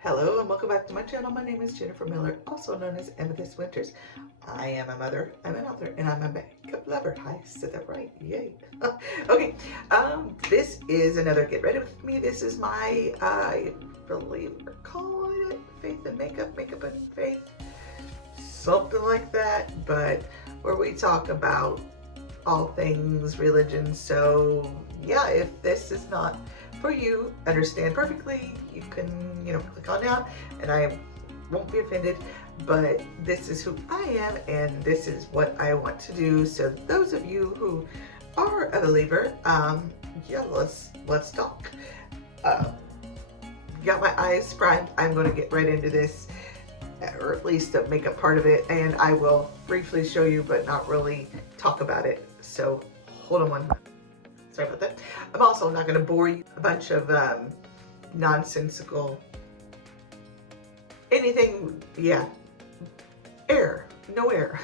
Hello and welcome back to my channel. My name is Jennifer Miller, also known as Amethyst Winters. I am a mother, I'm an author, and I'm a makeup lover. I said that right, yay. Okay, this is another Get Ready With Me. This is my, I believe we're calling it Faith and Makeup, Makeup and Faith, something like that, but where we talk about all things religion. So yeah, if this is not for you, understand perfectly, you can, click on out and I won't be offended, but this is who I am and this is what I want to do. So those of you who are a believer, yeah, let's talk. Got my eyes primed. I'm going to get right into this, or at least the makeup part of it, and I will briefly show you but not really talk about it. So hold on one minute. Sorry about that. I'm also not going to bore you a bunch of nonsensical anything. Yeah, no air.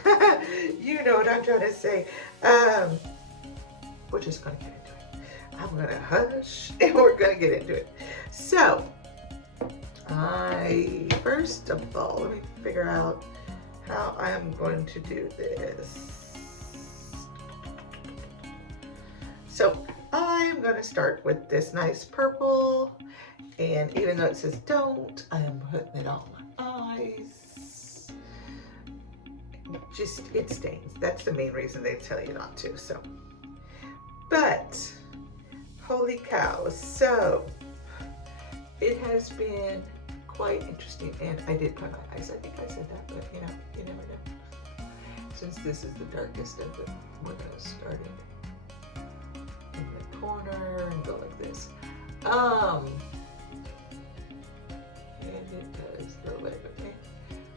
You know what I'm trying to say. We're just going to get into it. I'm going to hush and we're going to get into it. So first of all, let me figure out how I'm going to do this. So I'm going to start with this nice purple, and even though it says don't, I am putting it on my eyes. Just, it stains. That's the main reason they tell you not to. So, but holy cow. So it has been quite interesting, and I did put my eyes. I think I said that, but you never know. Since this is the darkest of it, we're going to start it in the corner and go like this. And it does the leg, okay?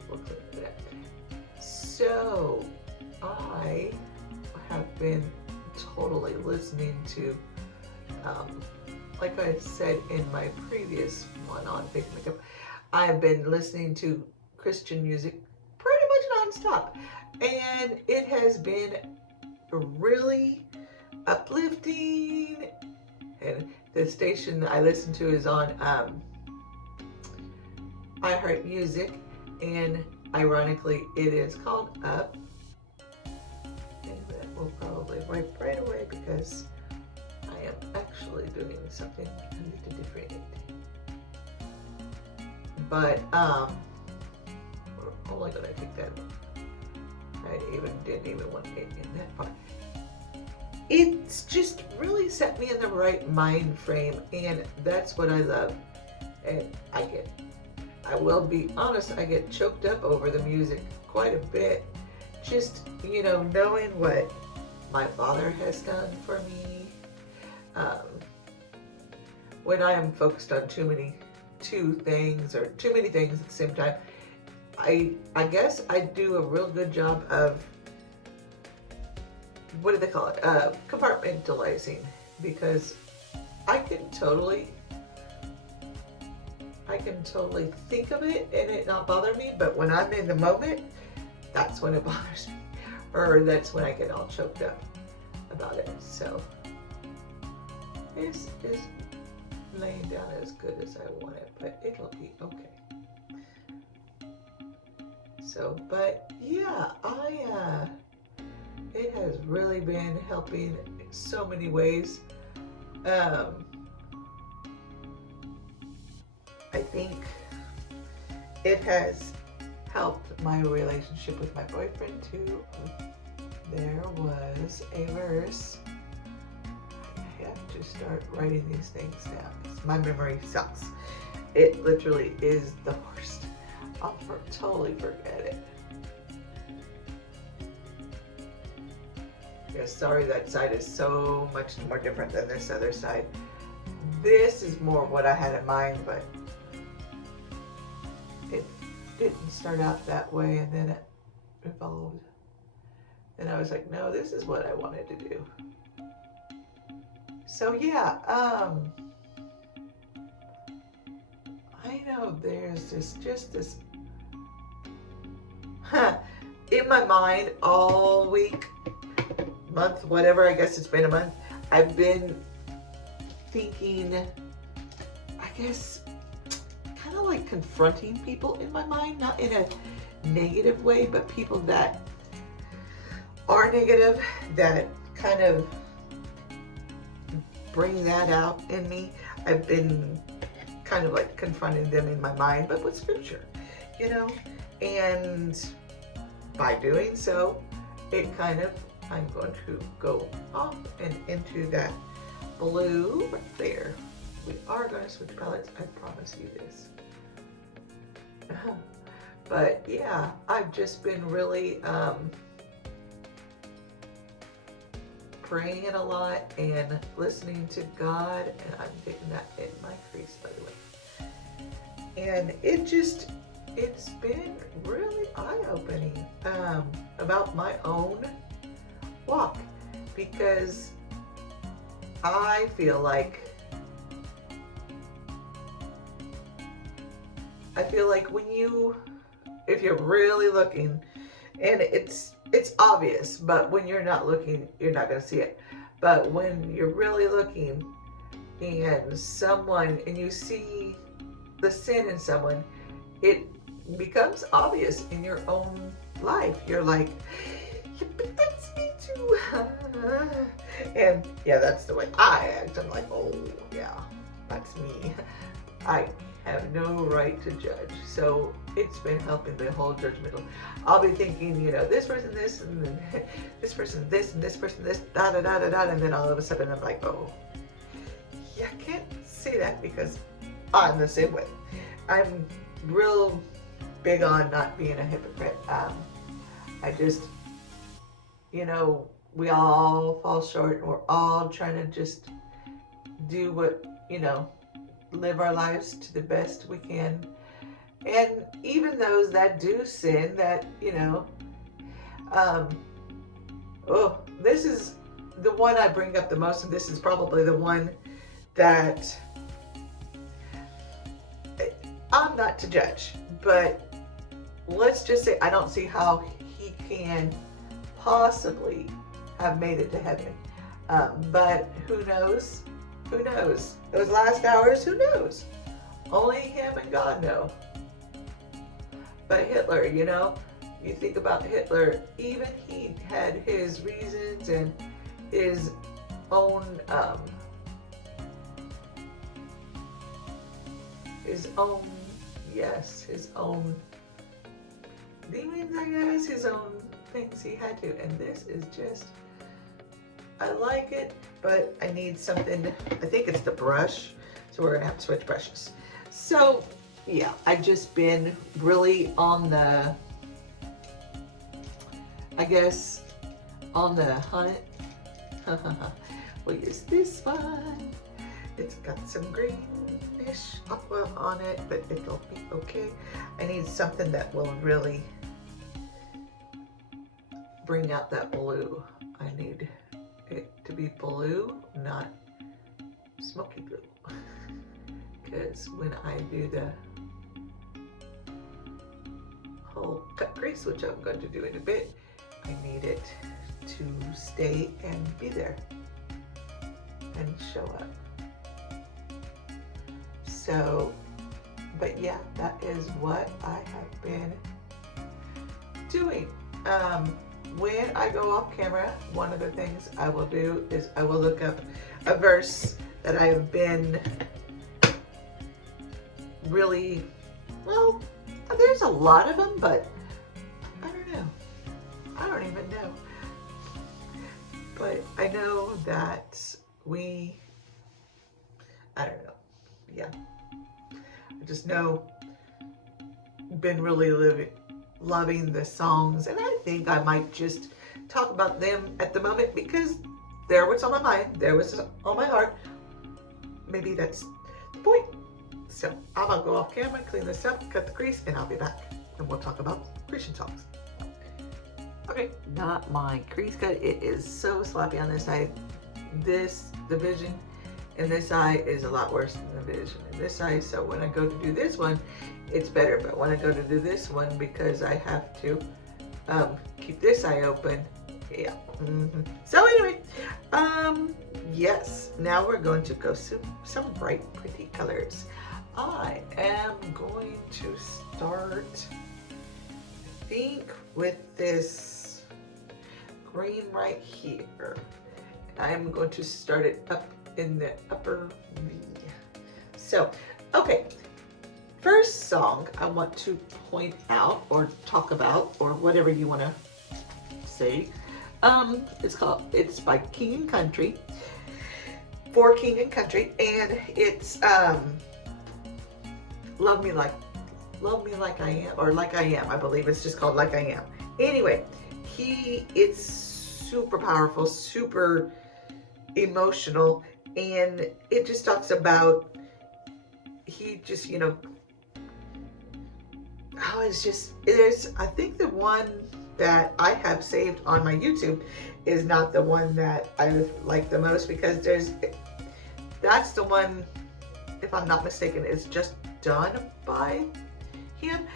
We'll clear that. So I have been totally listening to, like I said in my previous one on Fake Makeup, I've been listening to Christian music pretty much nonstop, and it has been really uplifting. And the station I listen to is on iHeart Music, and ironically it is called Up, and that will probably wipe right away because I am actually doing something a little different. But we're only gonna take that one. I didn't even want to get in that part. It's just really set me in the right mind frame, and that's what I love. And I will be honest, I get choked up over the music quite a bit. Just, knowing what my father has done for me. When I am focused on too many things at the same time, I guess I do a real good job of, what do they call it? Compartmentalizing, because I can totally think of it and it not bother me, but when I'm in the moment, that's when it bothers me, or that's when I get all choked up about it. So this is laying down as good as I want it, but it'll be okay. So, but yeah, it has really been helping in so many ways. I think it has helped my relationship with my boyfriend too. There was a verse. I have to start writing these things down because my memory sucks. It literally is the worst. I'll totally forget it. Yeah, sorry, that side is so much more different than this other side. This is more what I had in mind, but it didn't start out that way, and then it evolved. And I was like, no, this is what I wanted to do. So yeah, I know there's just this in my mind all week, month, whatever, I guess it's been a month, I've been thinking, I guess, kind of like confronting people in my mind, not in a negative way, but people that are negative, that kind of bring that out in me. I've been kind of like confronting them in my mind, but with scripture, you know, and by doing so, it kind of, I'm going to go off and into that blue right there. We are going to switch palettes, I promise you this. But yeah, I've just been really praying it a lot and listening to God, and I'm taking that in my crease, by the way. And it's been really eye-opening about my own walk, because I feel like if you're really looking, and it's obvious, but when you're not looking, you're not going to see it. But when you're really looking and you see the sin in someone, it becomes obvious in your own life. You're like, yeah, but that's me too. And yeah, that's the way I act. I'm like, oh yeah, that's me. I have no right to judge. So it's been helping the whole judgmental. I'll be thinking, you know, this person this, and then this person this, and this person this, da da da da da, and then all of a sudden I'm like, oh, yeah, I can't say that because I'm the same way. I'm real big on not being a hypocrite. I just, you know, we all fall short, and we're all trying to just do what, you know, live our lives to the best we can. And even those that do sin, that, you know, this is the one I bring up the most, and this is probably the one that I'm not to judge, but let's just say I don't see how he can possibly have made it to heaven. But who knows? Who knows? Those last hours, who knows? Only him and God know. But Hitler, you know, you think about Hitler, even he had his reasons and his own demons, I guess, his own things he had to. And this is just, I like it, but I need something. I think it's the brush, so we're gonna have to switch brushes. So yeah, I've just been really on the, I guess, on the hunt. We'll use this one. It's got some greenish aqua on it, but it'll be okay. I need something that will really bring out that blue. I need it to be blue, not smoky blue. Because when I do the whole cut crease, which I'm going to do in a bit, I need it to stay and be there and show up. So, but yeah, that is what I have been doing. When I go off camera, one of the things I will do is I will look up a verse that I have been really, well, there's a lot of them, but I don't know. I don't even know. But I know that I don't know. Yeah. I just know been really loving the songs, and I think I might just talk about them at the moment because they're what's on my mind, they're what's on my heart. Maybe that's the point. So I'm gonna go off camera, clean this up, cut the crease, and I'll be back, and we'll talk about Christian songs. Okay, not my crease cut. It is so sloppy on this side. The vision in this eye is a lot worse than the vision in this eye. So when I go to do this one, it's better. But when I go to do this one, because I have to keep this eye open, yeah. So anyway, yes, now we're going to go some bright, pretty colors. I am to start, I think, with this green right here. I'm going to start it up in the upper V. So, okay, first song I want to point out or talk about, or whatever you want to say. It's by King and Country, for King and Country, and it's Love Me Like I Am, or Like I Am, I believe it's just called Like I Am. Anyway, it's super powerful, super emotional, and it just talks about, he just, you know, oh, I think the one that I have saved on my YouTube is not the one that I like the most, because that's the one, if I'm not mistaken, is just done by him,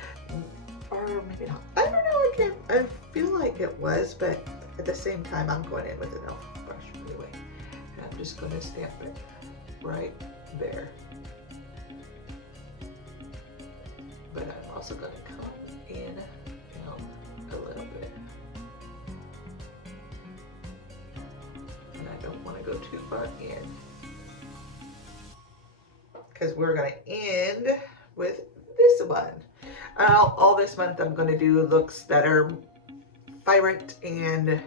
or maybe not. I don't know, I feel like it was, but at the same time, I'm going in with an elf brush anyway. And I'm just going to stamp it right there. But I'm also going to come in down a little bit. And I don't want to go too far in, because we're going to end with this one. All this month I'm going to do looks that are vibrant and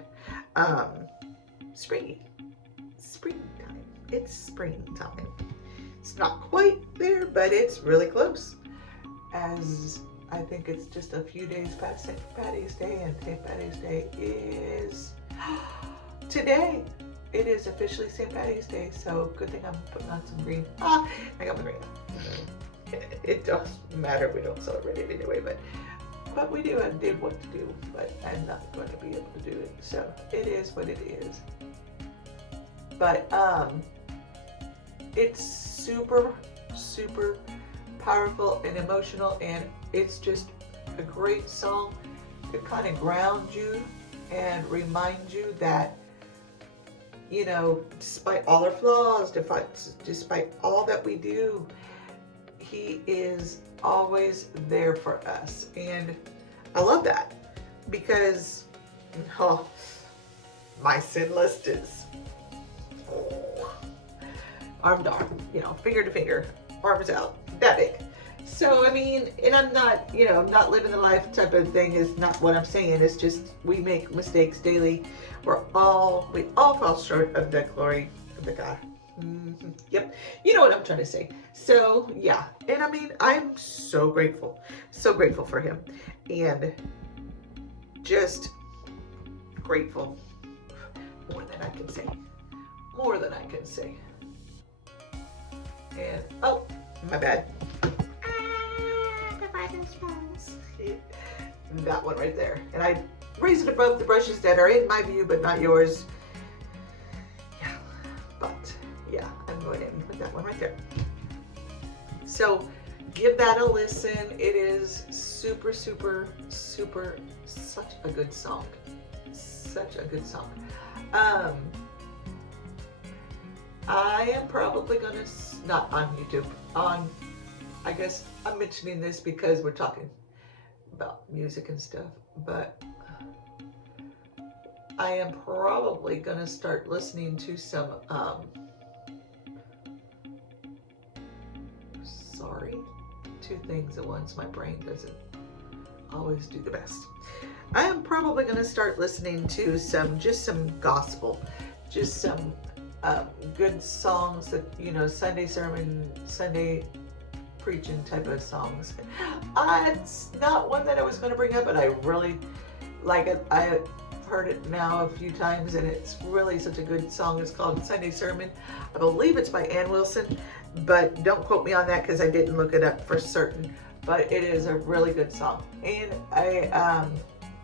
springy. Springtime. It's springtime. It's not quite there, but it's really close. As I think it's just a few days past St. Patty's Day, and St. Patty's Day is today. It is officially St. Patty's Day, so good thing I'm putting on some green. I got my green on. It doesn't matter, we don't celebrate it anyway, but we do. I did what to do, but I'm not going to be able to do it, so it is what it is. But it's super, super powerful and emotional, and it's just a great song to kind of ground you and remind you that, you know, despite all our flaws, despite all that we do, he is always there for us. And I love that, because my sin list is arm to arm, you know, finger to finger, arms out, that big. So, I mean, and I'm not, you know, not living the life type of thing is not what I'm saying. It's just, we make mistakes daily. We all fall short of the glory of the God. Mm-hmm. Yep. You know what I'm trying to say. So, yeah. And I mean, I'm so grateful for him, and just grateful more than I can say. And, oh, my bad. That one right there. And I raised it above the brushes that are in my view, but not yours. Yeah, but yeah, I'm going in with that one right there. So give that a listen. It is super, super, super, such a good song. Such a good song. I am probably gonna, not on YouTube, I guess I'm mentioning this because we're talking about music and stuff, but I am probably gonna start listening to some, two things at once. My brain doesn't always do the best. I am probably gonna start listening to just some gospel, just some good songs that, you know, Sunday sermon, Sunday preaching type of songs. It's not one that I was going to bring up, but I really like it. I've heard it now a few times, and it's really such a good song. It's called Sunday Sermon. I believe it's by Ann Wilson, but don't quote me on that because I didn't look it up for certain. But it is a really good song. And I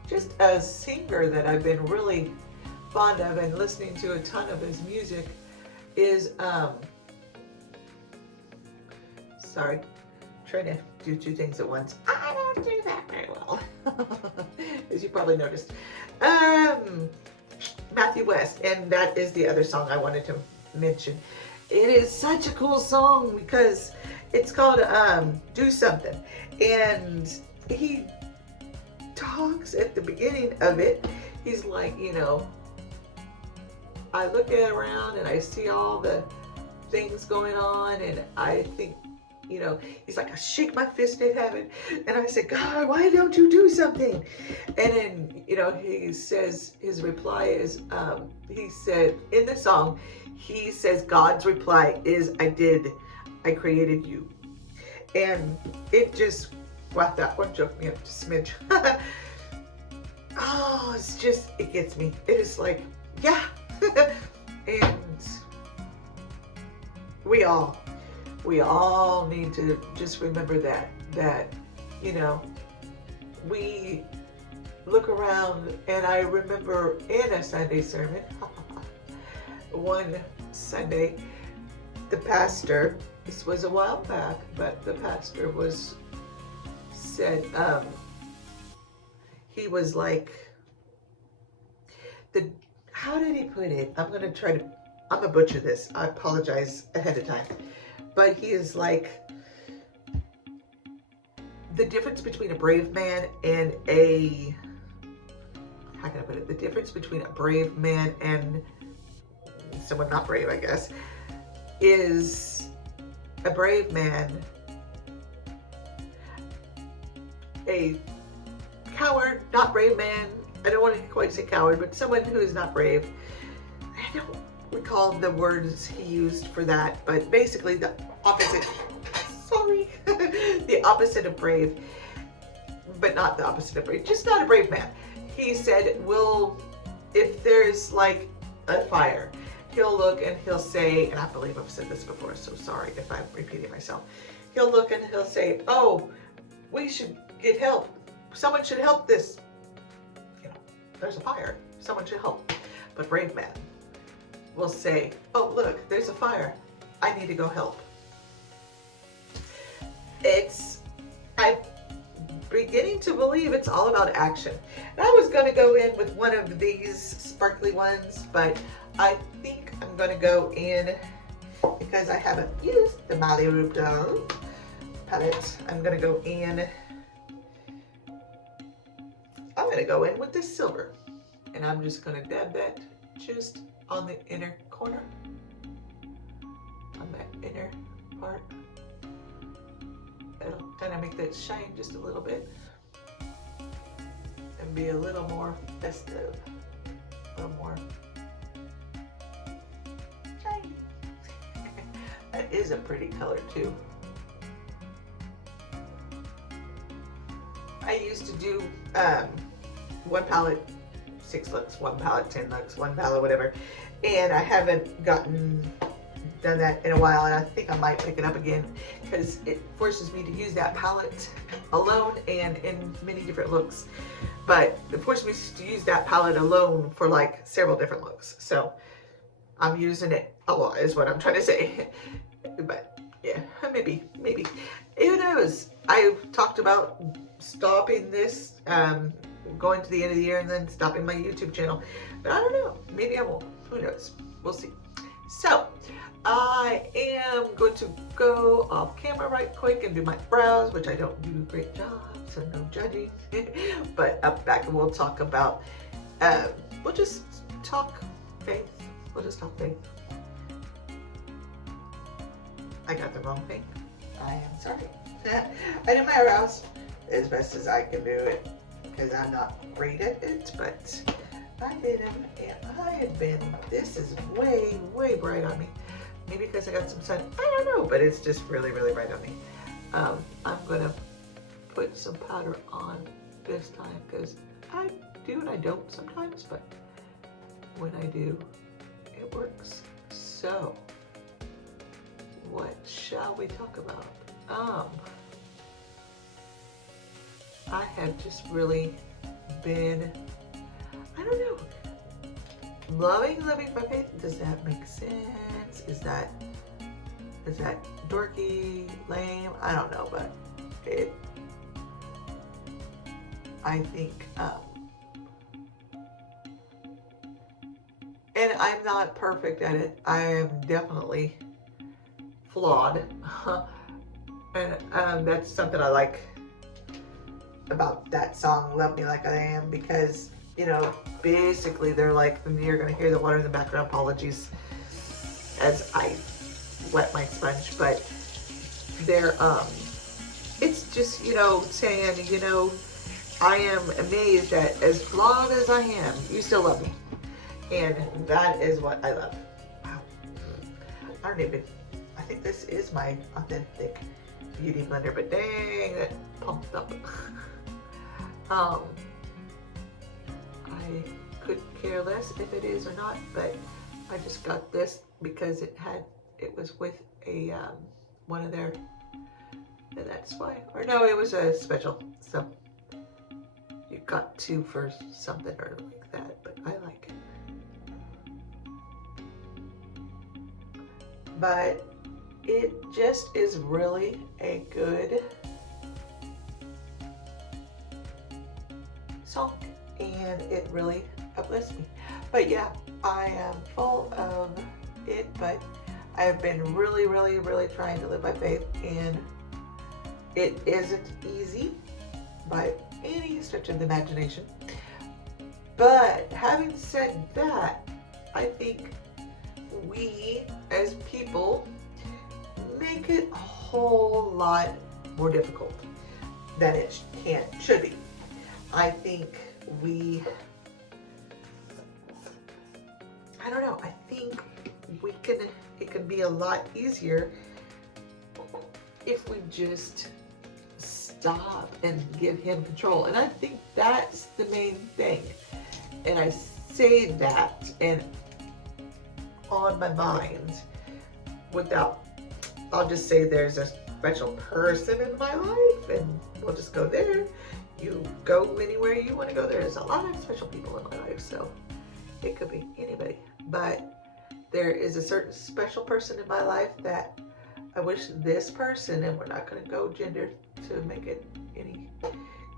just a singer that I've been really fond of and listening to a ton of his music is sorry, trying to do two things at once. I don't do that very well, as you probably noticed. Matthew West, and that is the other song I wanted to mention. It is such a cool song because It's called Do Something. And he talks at the beginning of it. He's like, you know, I look at around and I see all the things going on, and I think, you know, he's like, I shake my fist at heaven and I said, God, why don't you do something? And then, you know, he says, his reply is, he said in the song, he says, God's reply is, I created you. And it just, wow, that one choked me up just a smidge. Oh, it's just, it gets me. It is like, yeah. And we all need to just remember that, you know, we look around, and I remember in a Sunday sermon, one Sunday, the pastor, this was a while back, but the pastor said, he was like, how did he put it? I'm going to butcher this. I apologize ahead of time. But he is like, the difference between a brave man and how can I put it? The difference between a brave man and someone not brave, I guess, is a brave man, a coward, not brave man. I don't want to quite say coward, but someone who is not brave. I don't recall the words he used for that, but basically the opposite. Sorry. The opposite of brave, but not the opposite of brave. Just not a brave man. He said, if there's like a fire, he'll look and he'll say, and I believe I've said this before, so sorry if I'm repeating myself. He'll look and he'll say, oh, we should get help. Someone should help this. You know, there's a fire. Someone should help. But brave man will say, oh, look, there's a fire. I need to go help. I'm beginning to believe it's all about action. And I was going to go in with one of these sparkly ones, but I think I'm going to go in, because I haven't used the Mali Rubdal palette, I'm going to go in with this silver. And I'm just going to dab that just on the inner corner, on that inner part. It'll kind of make that shine just a little bit and be a little more festive, a little more shiny. That is a pretty color too. I used to do one palette 6 looks, one palette 10 looks, one palette whatever, and I haven't done that in a while, and I think I might pick it up again because it forces me to use that palette alone and in many different looks. But it forces me to use that palette alone for like several different looks. So I'm using it a lot is what I'm trying to say. But yeah, maybe. Who knows? I've talked about stopping this, going to the end of the year and then stopping my YouTube channel. But I don't know. Maybe I won't. Who knows? We'll see. So I am going to go off camera right quick and do my brows, which I don't do a great job, so no judging. But up back and we'll talk about, we'll just talk faith. We'll just talk faith. I got the wrong thing. I am sorry. I did my brows as best as I can do it because I'm not great at it, but I did them and I have been, this is way, way bright on me. Maybe because I got some sun, I don't know, but it's just really, really bright on me. I'm gonna put some powder on this time because I do and I don't sometimes, but when I do, it works. So, what shall we talk about? I have just really been, I don't know, loving my faith. Does that make sense? Is that dorky, lame? I don't know, but I think, and I'm not perfect at it. I am definitely flawed, And that's something I like about that song, Love Me Like I Am, because, you know, basically they're like, and you're going to hear the water in the background, apologies as I wet my sponge, but they're, it's just, you know, saying, you know, I am amazed that as flawed as I am, you still love me. And that is what I love. Wow. I don't even, I think this is my authentic beauty blender, but dang, that pumped up. I could care less if it is or not, but I just got this because it was with a, one of their, and that's why, or no, it was a special, so you got two for something or like that, but I like it. But it just is really a good song, and it really uplifts me. But yeah, I am full of it, but I have been really, really, really trying to live by faith, and it isn't easy by any stretch of the imagination. But having said that, I think we as people make it a whole lot more difficult than it should be. I think I don't know, I think it can be a lot easier if we just stop and give him control. And I think that's the main thing. And I say that and on my mind without, I'll just say there's a special person in my life, and we'll just go there. You go anywhere you want to go. There's a lot of special people in my life, so it could be anybody. But there is a certain special person in my life that I wish this person, and we're not going to go gender to make it any,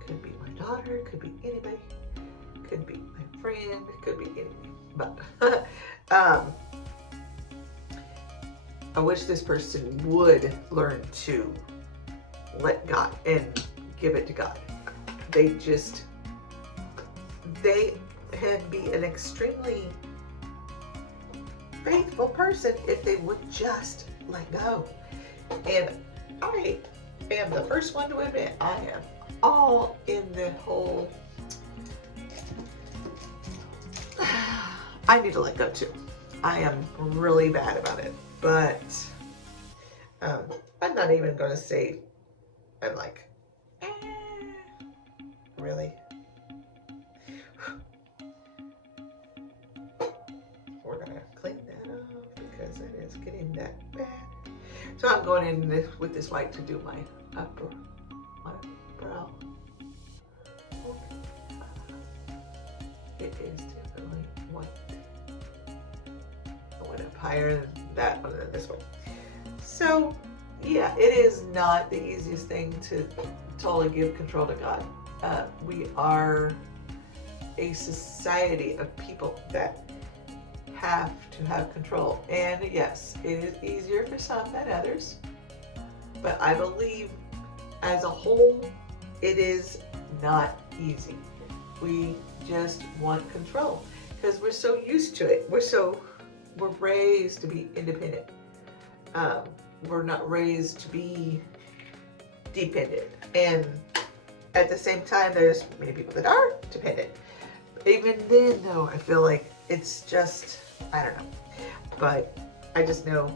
could be my daughter, could be anybody, could be my friend, could be anybody. But I wish this person would learn to let God and give it to God. They can be an extremely faithful person if they would just let go. And I am the first one to admit I am all in the whole, I need to let go too. I am really bad about it, but I'm not even going to say I'm like, really? We're going to clean that up because it is getting that bad. So I'm going in with this white to do my brow. It is definitely white. I went up higher than that one than this one. So yeah, it is not the easiest thing to totally give control to God. We are a society of people that have to have control. And yes, it is easier for some than others. But I believe as a whole, it is not easy. We just want control because we're so used to it. We're raised to be independent. We're not raised to be dependent. And at the same time, there's many people that are dependent. Even then, though, I feel like it's just, I don't know. But I just know,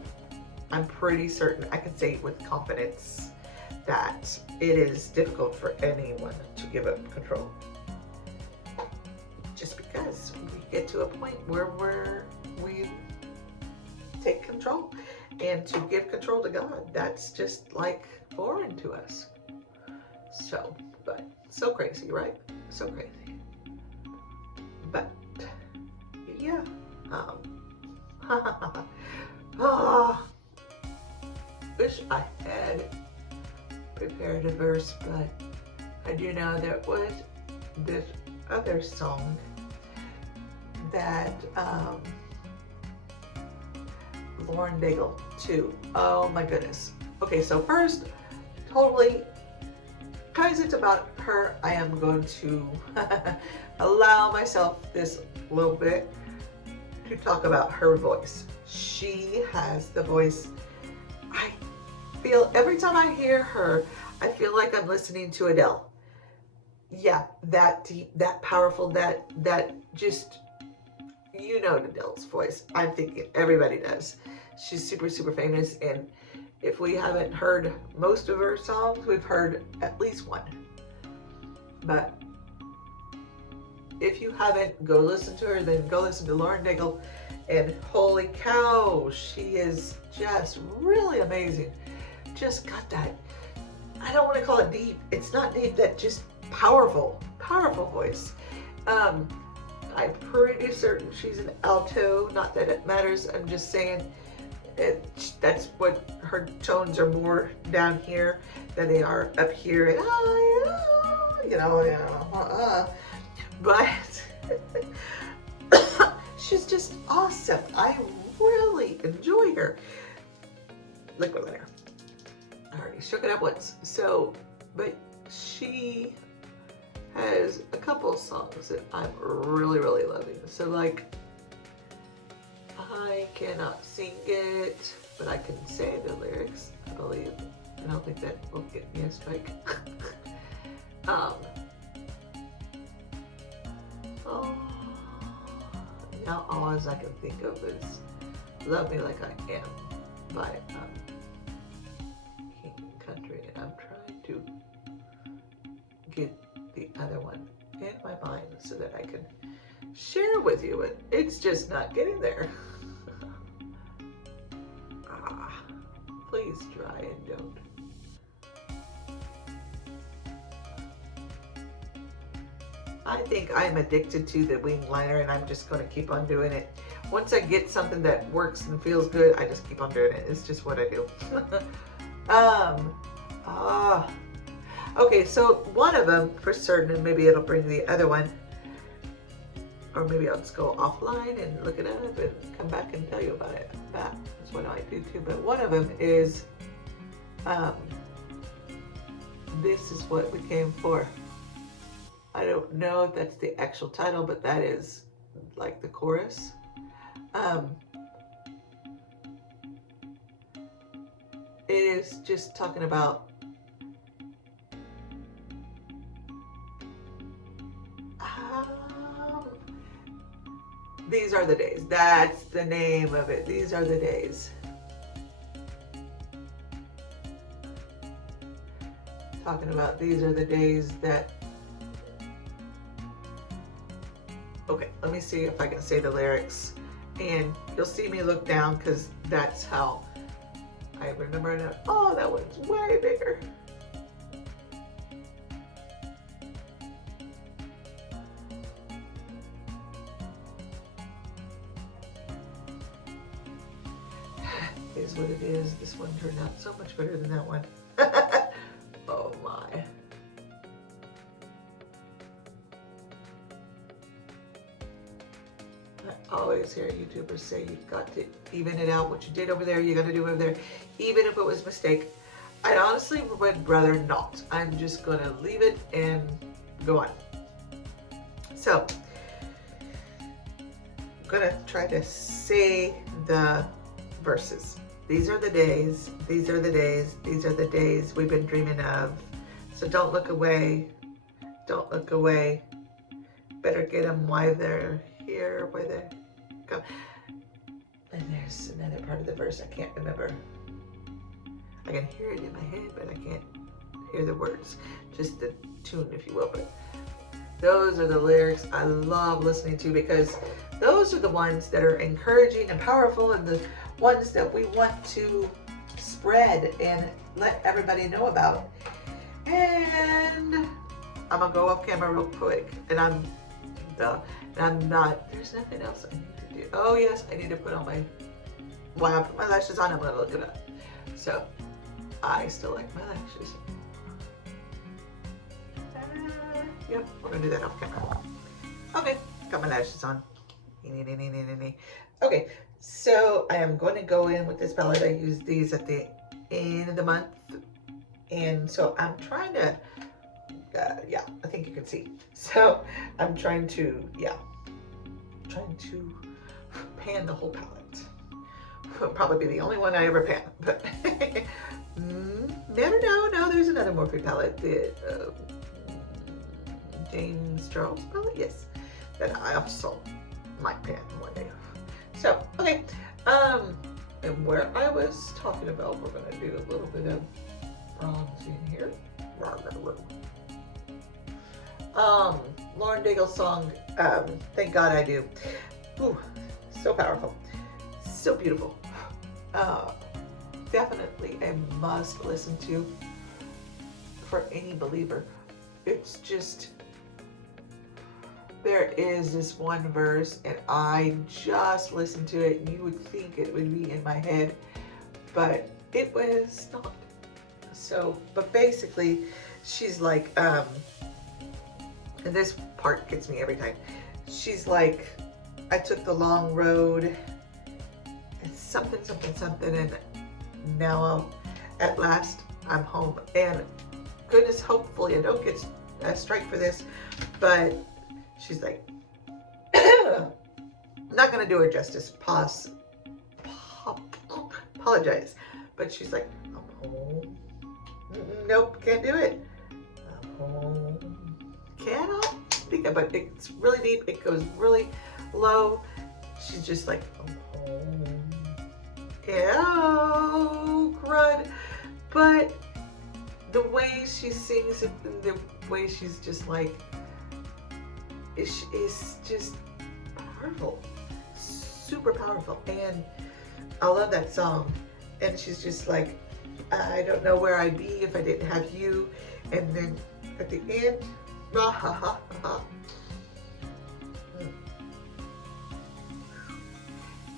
I'm pretty certain, I can say with confidence that it is difficult for anyone to give up control. Just because we get to a point where we take control. And to give control to God, that's just like foreign to us. So, but so crazy, right? So crazy. But yeah, wish I had prepared a verse, but I do know there was this other song that Lauren Daigle too. Oh my goodness. Okay, so first, totally, guys, it's about her. I am going to allow myself this little bit to talk about her voice. She has the voice. I feel every time I hear her, I feel like I'm listening to Adele. Yeah, that deep, that powerful, that just, you know, Adele's voice. I'm thinking everybody does. She's super, super famous, and if we haven't heard most of her songs, we've heard at least one. But if you haven't, go listen to her, then go listen to Lauren Daigle, and holy cow, she is just really amazing. Just got that, I don't want to call it deep, it's not deep, that just powerful voice. I'm pretty certain she's an alto, not that it matters, I'm just saying that's what her tones are more down here than they are up here, and but she's just awesome. I really enjoy her. Liquid liner. I already shook it up once. So, but she has a couple of songs that I'm really, really loving. So like, I cannot sing it, but I can say the lyrics, I believe. I don't think that will get me a strike. Now all I can think of is Love Me Like I Am by King Country, and I'm trying to get the other one in my mind so that I can share with you, and it's just not getting there. Please try and don't. I think I'm addicted to the wing liner, and I'm just going to keep on doing it. Once I get something that works and feels good, I just keep on doing it. It's just what I do. Okay, so one of them for certain, and maybe it'll bring the other one, or maybe I'll just go offline and look it up and come back and tell you about it. That's what I do too. But one of them is, This Is What We Came For. I don't know if that's the actual title, but that is like the chorus. It is just talking about these are the days. That's the name of it. These are the days. Talking about these are the days that. Okay, let me see if I can say the lyrics, and you'll see me look down because that's how I remember it. Oh, that one's way bigger. It is what it is. This one turned out so much better than that one. Oh my. I always hear YouTubers say you've got to even it out. What you did over there, you got to do over there, even if it was a mistake. I honestly would rather not. I'm just going to leave it and go on. So, I'm going to try to say the verses. These are the days, these are the days, these are the days we've been dreaming of. So don't look away, don't look away. Better get them while they're here, where they come. And there's another part of the verse I can't remember. I can hear it in my head, but I can't hear the words. Just the tune, if you will. But those are the lyrics I love listening to, because those are the ones that are encouraging and powerful, and the ones that we want to spread and let everybody know about. And I'm gonna go off camera real quick, and I'm not, there's nothing else I need to do. Oh yes, I need to put on my, while I put my lashes on, I'm gonna look it up. So, I still like my lashes. Yep, we're gonna do that off camera. Okay, got my lashes on. Okay, so I am going to go in with this palette. I use these at the end of the month, And so I'm trying to, yeah, I think you can see. So I'm trying to, yeah, trying to pan the whole palette. Probably be the only one I ever pan, but no, there's another Morphe palette, the James Charles palette, yes, that I also might pan one day. So, okay, and where I was talking about, we're gonna do a little bit of bronze in here. Lauren Daigle's song, Thank God I Do. Ooh, so powerful, so beautiful. Definitely a must listen to for any believer. It's just, there is this one verse, and I just listened to it, and you would think it would be in my head, but it was not. So, but basically, she's like, and this part gets me every time. She's like, I took the long road, and something, and now at last I'm home. And goodness, hopefully I don't get a strike for this, but she's like, I'm not gonna do her justice, apologize, but she's like, I'm home. Nope, can't do it. I'm home. Cannot, but it's really deep, it goes really low. She's just like, I'm home. Ew, crud. But the way she sings it, the way she's just like, it's just powerful, super powerful. And I love that song. And she's just like, I don't know where I'd be if I didn't have you. And then at the end,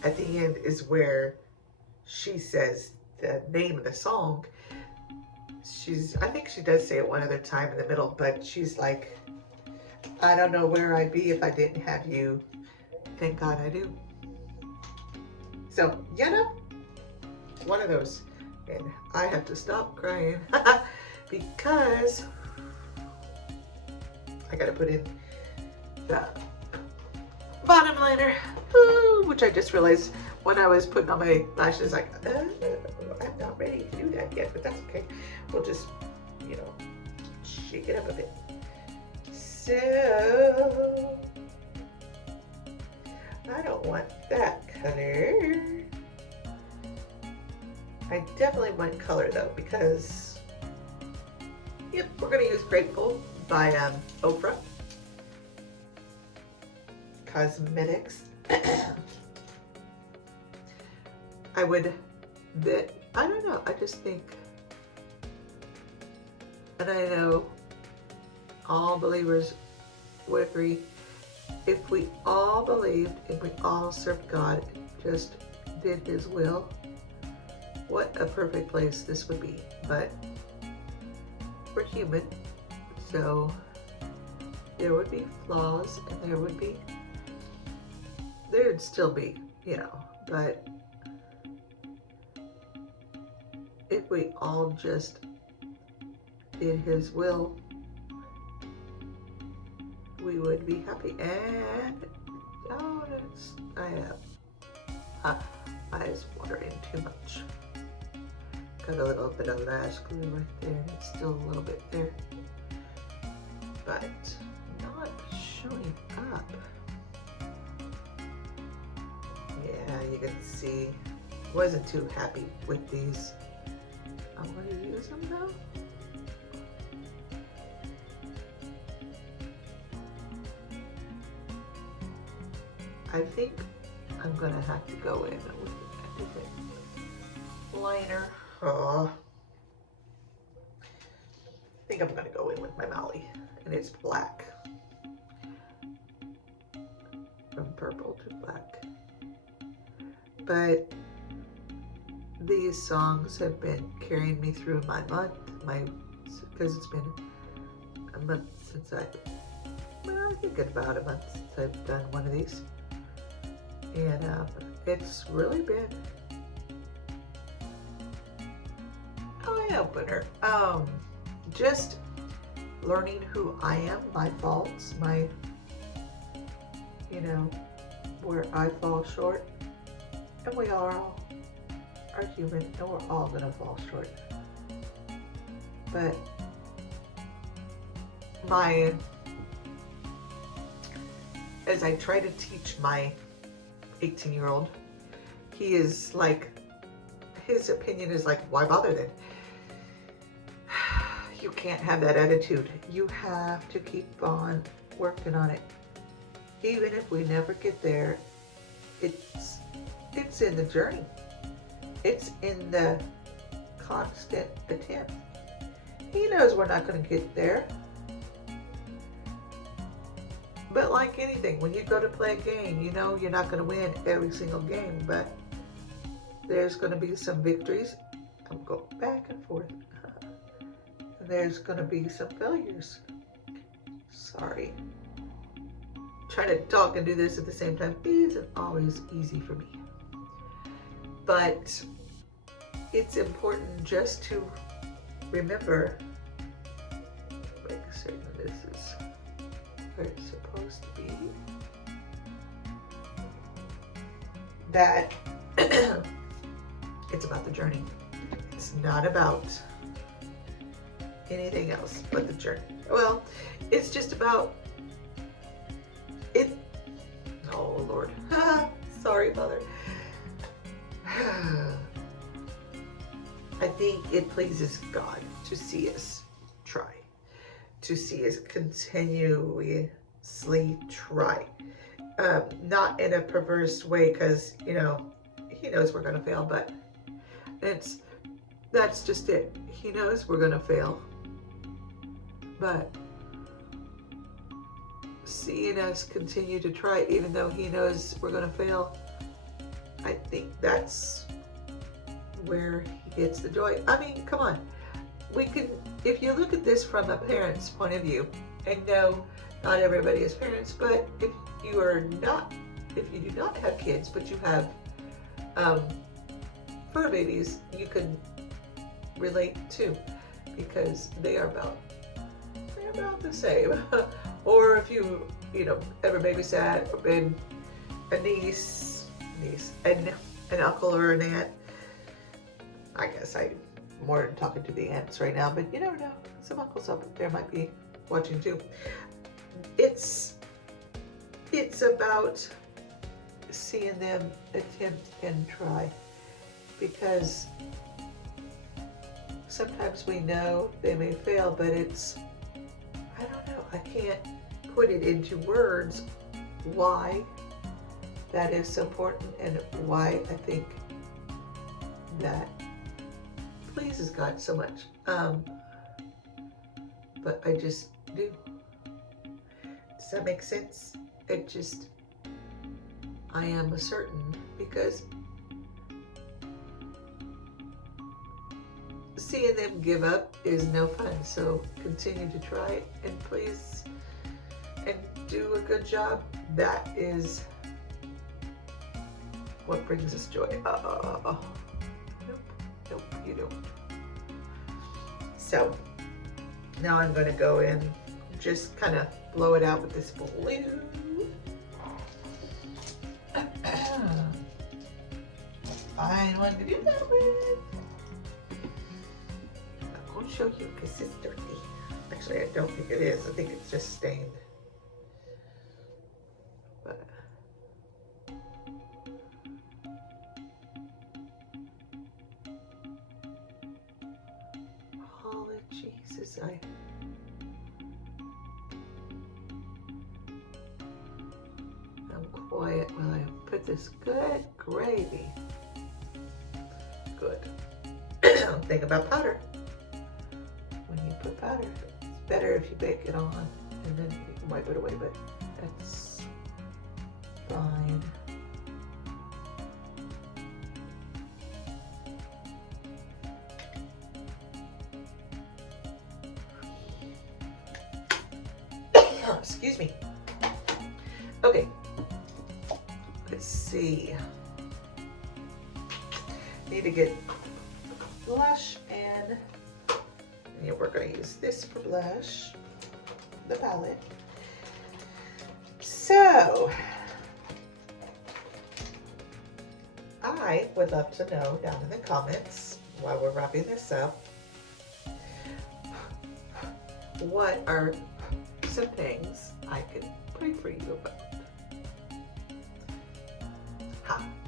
at the end is where she says the name of the song. I think she does say it one other time in the middle, but she's like, I don't know where I'd be if I didn't have you. Thank God I do. So, you know, one of those. And I have to stop crying because I gotta put in the bottom liner, which I just realized when I was putting on my lashes, like, I'm not ready to do that yet, but that's okay. We'll just, you know, shake it up a bit. So, I don't want that color. I definitely want color though, because, yep, we're gonna use Grateful by Oprah Cosmetics. I don't know, I just think, and I know all believers would agree, if we all believed, if we all served God, just did His will, what a perfect place this would be. But we're human, so there would be flaws, and there'd still be, you know, but if we all just did His will, we would be happy. And I have eyes watering too much. Got a little bit of lash glue right there, and it's still a little bit there, but not showing up. Yeah, you can see, wasn't too happy with these. I'm going to use them though. I think I'm going to have to go in with a different liner. Oh. I think I'm going to go in with my Molly, and it's black. From purple to black. But these songs have been carrying me through my month, because it's been a month since I think about a month since I've done one of these. And it's really been, oh eye-opener. Just learning who I am, my faults, my, where I fall short. And we all are human, and we're all gonna fall short. But as I try to teach my 18-year-old, he is like, his opinion is like, why bother then? You can't have that attitude. You have to keep on working on it. Even if we never get there, it's in the journey. It's in the constant attempt. He knows we're not going to get there. But like anything, when you go to play a game, you know you're not going to win every single game, but there's going to be some victories. I'm going back and forth. There's going to be some failures. Sorry. Trying to talk and do this at the same time isn't always easy for me. But it's important just to remember, make certain this is where it's supposed to be, that it's about the journey. It's not about anything else but the journey. Well, it's just about it. Oh Lord. Sorry, Mother. I think it pleases God to see us try, to see us continuously try. Not in a perverse way, because He knows we're going to fail, but that's just it. He knows we're going to fail, but seeing us continue to try, even though He knows we're going to fail, I think that's where He gets the joy. I mean, come on. We can, if you look at this from a parent's point of view, and no, not everybody is parents, but if you do not have kids, but you have fur babies, you can relate too, because they are about the same. Or if you ever babysat or been a niece, and an uncle or an aunt. I guess I'm more talking to the aunts right now, but you never know. Some uncles up there might be watching too. It's about seeing them attempt and try, because sometimes we know they may fail, but I don't know, I can't put it into words why that is so important and why I think that pleases God so much. But I just do. Does that make sense? I am certain, because seeing them give up is no fun. So continue to try and please and do a good job. That is what brings us joy. Nope, you don't. So now I'm going to go in, just kind of blow it out with this balloon. Find one to do that with. I'm going to show you because it's dirty. Actually, I don't think it is. I think it's just stained. But holy Jesus, I'm quiet while I put this good gravy. Good. Think about powder. When you put powder, it's better if you bake it on and then you can wipe it away, but that's fine. Excuse me. Okay. Let's see. Need to get blush and And we're going to use this for blush, the palette. So, I would love to know down in the comments while we're wrapping this up, what are some things I could pray for you about?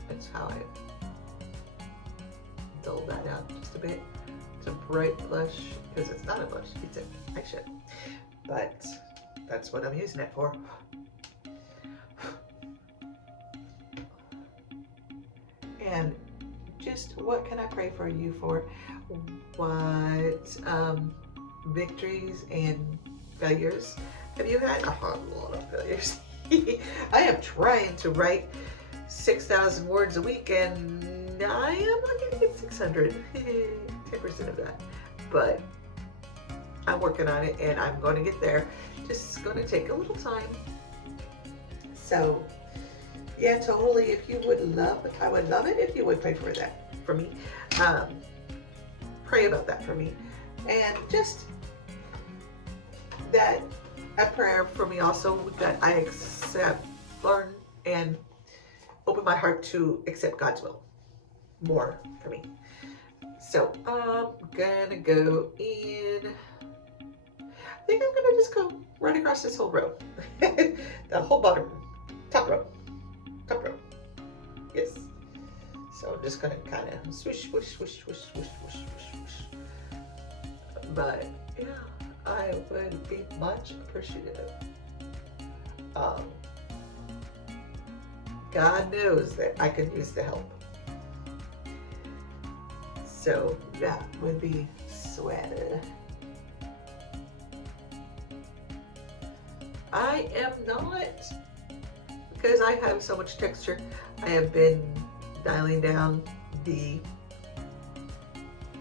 That's how I dull that out just a bit. It's a bright blush, because it's not a blush, it's an eyeshadow. But that's what I'm using it for. And just what can I pray for you for? What victories and failures have you had? A lot of failures. I am trying to write 6,000 words a week, and I am not going to get 600. 10% of that. But I'm working on it, and I'm going to get there. Just going to take a little time. So, yeah, totally. If you would love, I would love it if you would pray for that for me. Pray about that for me, and just that a prayer for me also, that I accept, learn, and open my heart to accept God's will more for me. So I'm gonna go in. I think I'm gonna just go right across this whole row, the whole bottom, top row. Yes. So I'm just gonna kind of swish, swish, swish, swish, swish, swish, swish, swish. But yeah, I would be much appreciative. God knows that I could use the help. So that would be sweated. I am not, because I have so much texture, I have been dialing down the,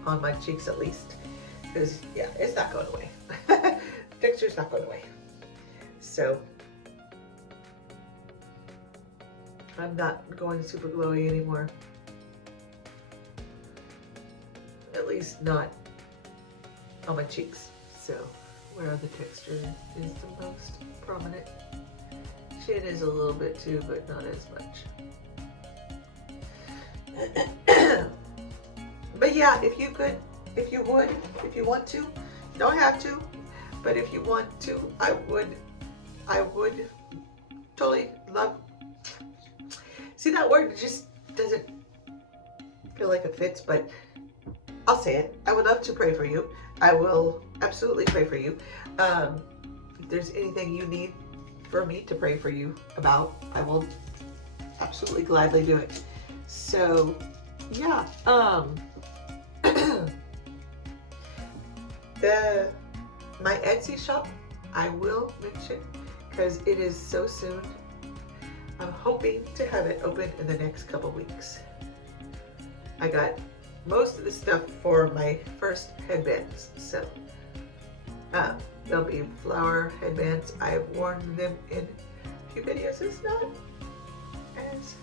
on my cheeks at least, because yeah, it's not going away. Texture's not going away. So I'm not going super glowy anymore. At least not on my cheeks. So where the texture is the most prominent. Chin is a little bit too, but not as much. But yeah, if you could, if you would, if you want to, you don't have to, but if you want to, I would totally love. See, that word just doesn't feel like it fits, but I'll say it. I would love to pray for you. I will absolutely pray for you. If there's anything you need for me to pray for you about, I will absolutely gladly do it. So yeah, my Etsy shop, I will mention, because it is so soon. I'm hoping to have it open in the next couple weeks. I got most of the stuff for my first headbands, so there'll be flower headbands. I've worn them in a few videos. It's not as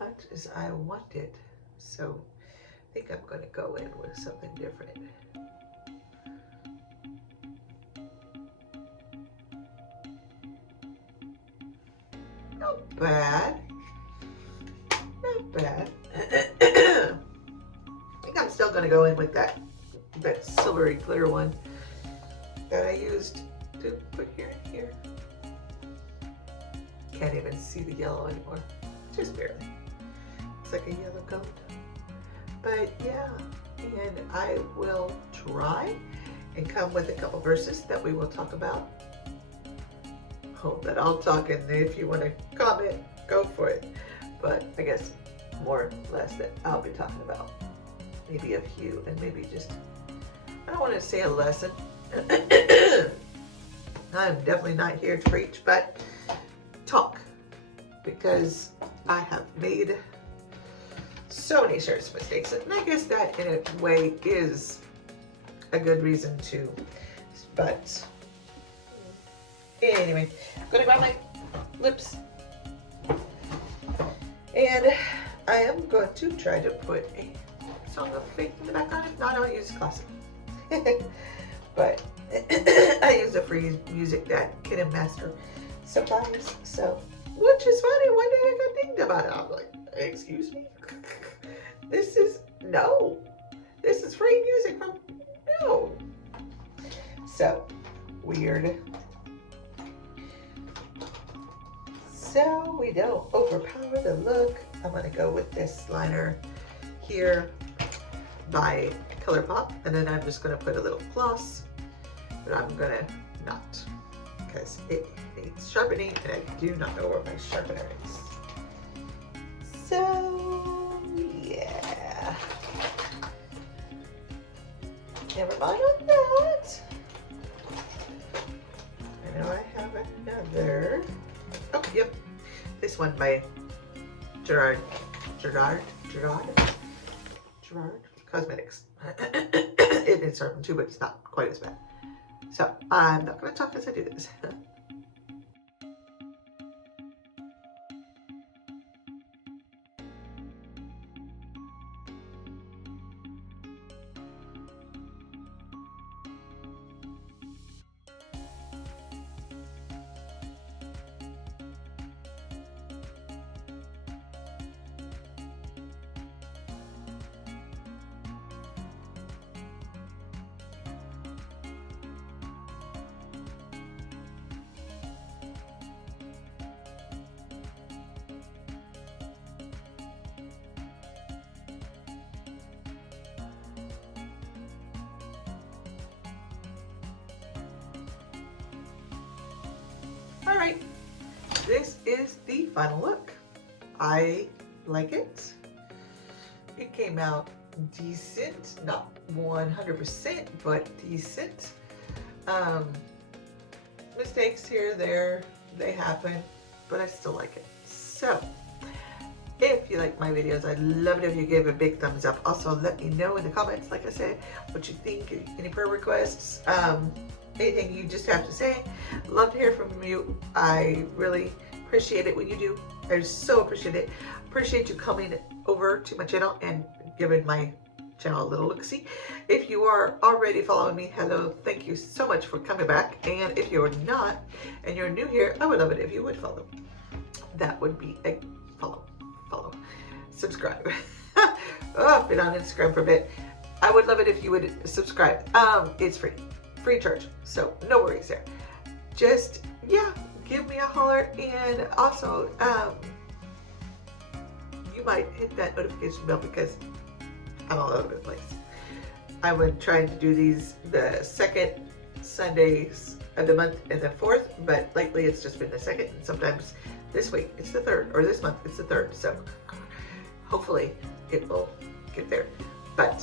much as I wanted, so I think I'm going to go in with something different. Not bad. Not bad. I think I'm still going to go in with that silvery clear one that I used to put here and here. Can't even see the yellow anymore. Just barely. It's like a yellow coat. But yeah, and I will try and come with a couple verses that we will talk about. Hope that I'll talk, and if you want to comment, go for it. But I guess more or less that I'll be talking about. Maybe a few, and maybe just, I don't want to say a lesson. I'm definitely not here to preach, but talk. Because I have made so many serious mistakes. And I guess that in a way is a good reason to, but anyway, I'm gonna grab my lips, and I am going to try to put a Song of Faith in the background. If not, I'll use classic. But I use the free music that Kid and Master supplies. So, which is funny. One day I got dinged about it. I'm like, excuse me? This is free music from, no. So, weird. So we don't overpower the look. I'm gonna go with this liner here by ColourPop, and then I'm just gonna put a little gloss, but I'm gonna not, because it needs sharpening, and I do not know where my sharpener is. So yeah, never mind on that. I know I have another. Oh, yep. This one by Gerard Cosmetics. It needs sharpened too, but it's not quite as bad. So I'm not going to talk as I do this. Alright, this is the final look. I like it. It came out decent, not 100%, but decent. Mistakes here, there, they happen, but I still like it. So, if you like my videos, I'd love it if you give a big thumbs up. Also, let me know in the comments, like I said, what you think, any prayer requests, anything you just have to say. Love to hear from you. I really appreciate it when you do. I so appreciate it. Appreciate you coming over to my channel and giving my channel a little look-see. If you are already following me, hello, thank you so much for coming back. And if you're not and you're new here, I would love it if you would follow. That would be a follow, subscribe. Oh, I've been on Instagram for a bit. I would love it if you would subscribe. It's free charge, so no worries there. Just, yeah, give me a holler, and also you might hit that notification bell because I'm all over the place. I would try to do these the second Sundays of the month and the fourth, but lately it's just been the second, and sometimes this week it's the third, or this month it's the third, so hopefully it will get there. But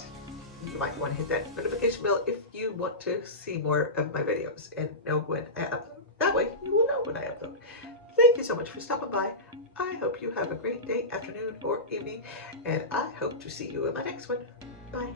you might want to hit that notification bell if you want to see more of my videos and know when I upload. That way you will know when I upload. Thank you so much for stopping by. I hope you have a great day, afternoon, or evening, and I hope to see you in my next one. Bye.